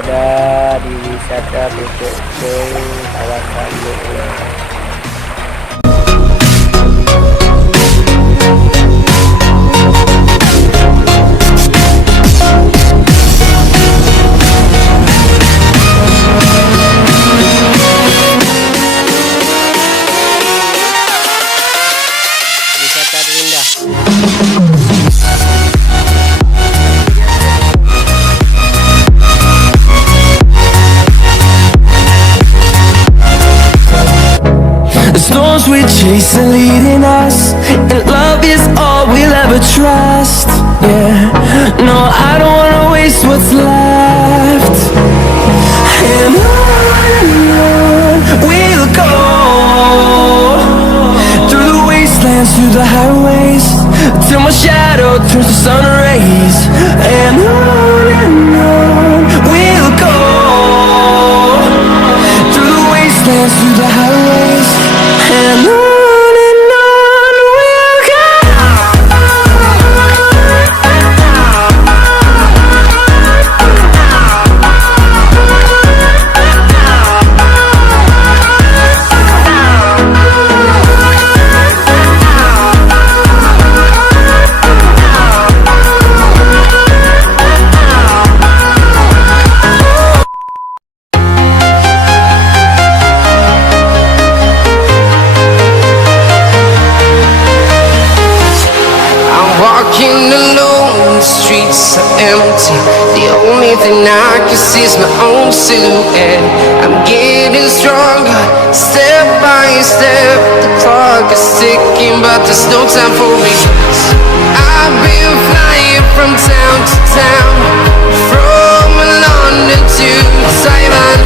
berada di Wisata Pucok Krueng, kawasan Lhok Nga. Wisata terindah. Storms we chase are leading us, and love is all we'll ever trust. Yeah, no, I don't wanna waste what's left. And on we'll go, through the wastelands, through the highways, till my shadow turns to sun rays. And on we'll go, through the wastelands, through the highways. And on we'll go. Walking alone, the streets are empty. The only thing I can see is my own silhouette. I'm getting stronger, step by step. The clock is ticking, but there's no time for me. I've been flying from town to town, from London to Taiwan.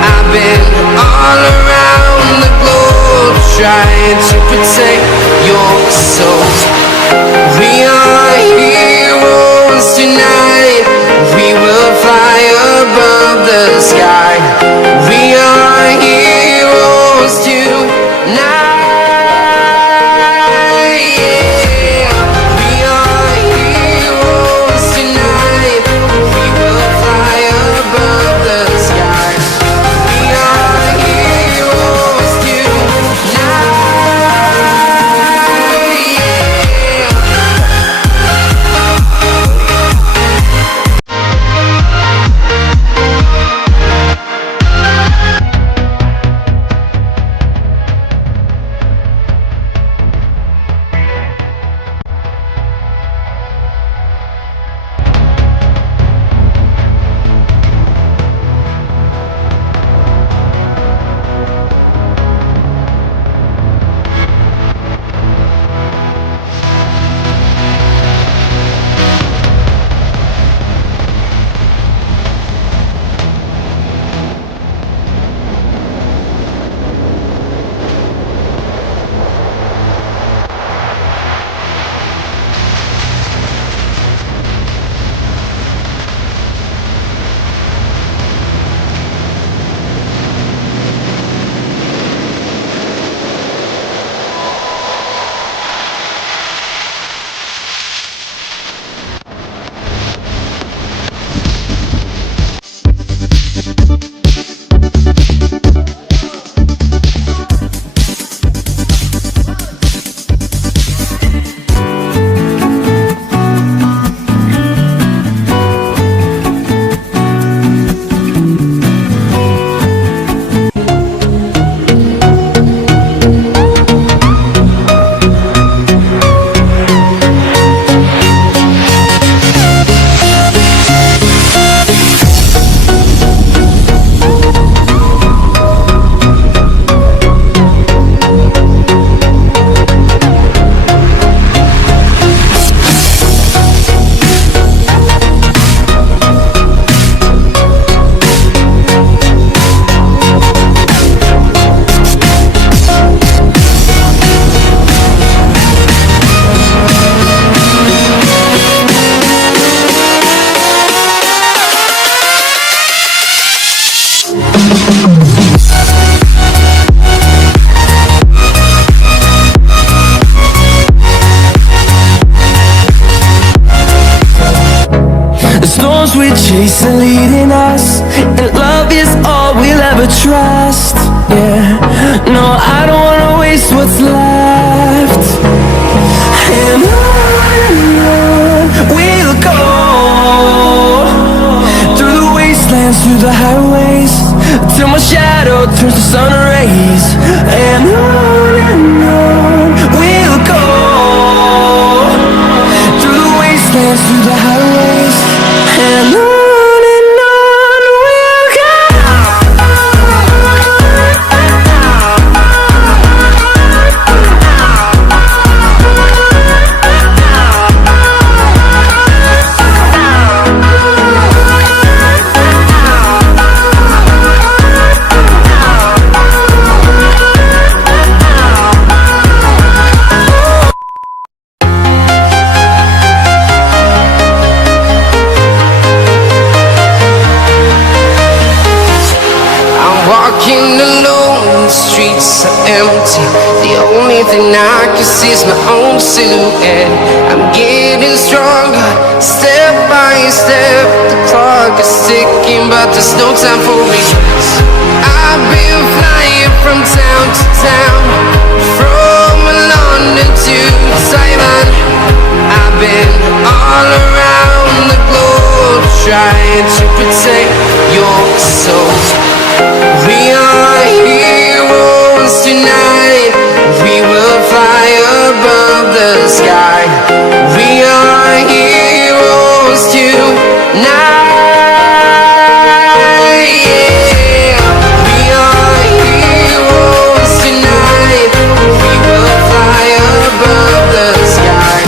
I've been all around the globe, trying to protect your soul. We are heroes tonight. We will fly above the sky. We are heroes tonight. Yeah. We are heroes tonight. We will fly above the sky. We are heroes tonight. Storms we chase are leading us, trust. Yeah, no, I don't wanna waste what's left. And on we'll go, through the wastelands, through the highways, till my shadow turns to sun rays. And on we'll go, through the wastelands, through the highways, and on we'll go. Walking alone, the streets are empty. The only thing I can see is my own silhouette. I'm getting stronger, step by step. The clock is ticking, but there's no time for regrets. I've been flying from town to town, from London to Taiwan. I've been all around the globe, trying to protect your soul. We are heroes tonight. We will fly above the sky. We are heroes tonight. Yeah. We are heroes tonight. We will fly above the sky.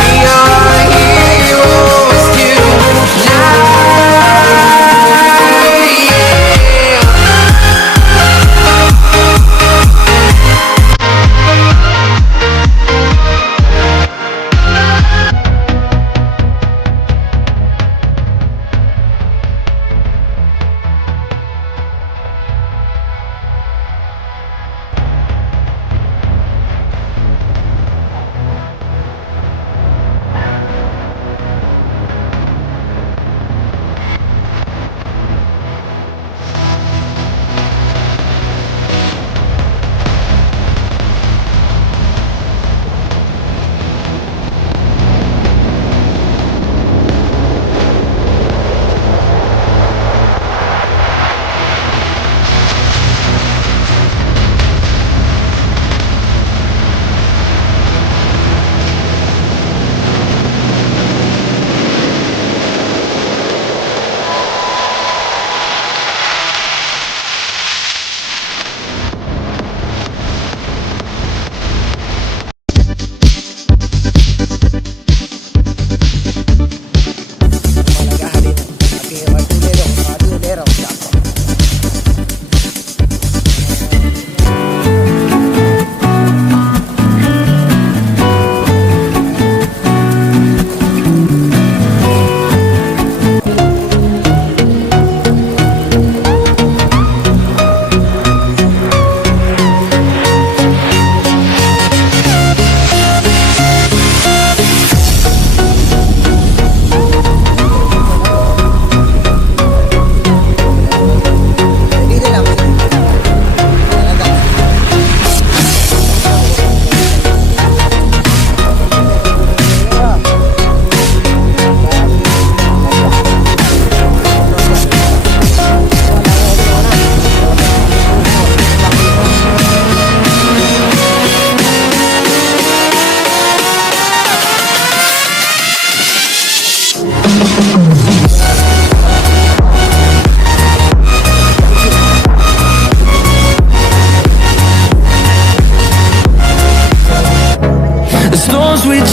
We are heroes tonight.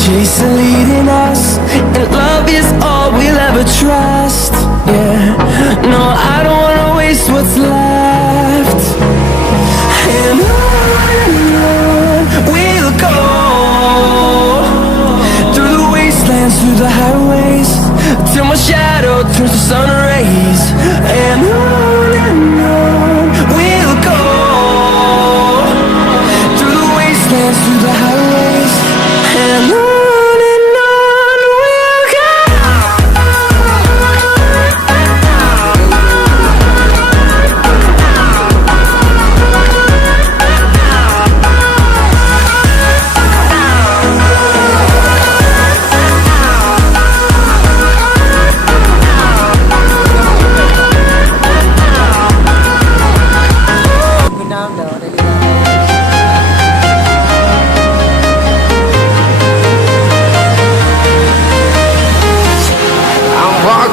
chase are leading us, and love is all we'll ever trust. Yeah, no, I don't wanna waste what's left. And on we'll go, through the wastelands, through the highways, till my shadow turns to sun rays. And on we'll go, through the wastelands, through the highways, and on.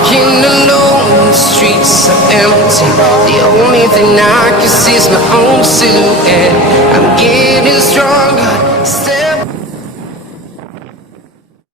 walking alone, the streets are empty. The only thing I can see is my own silhouette.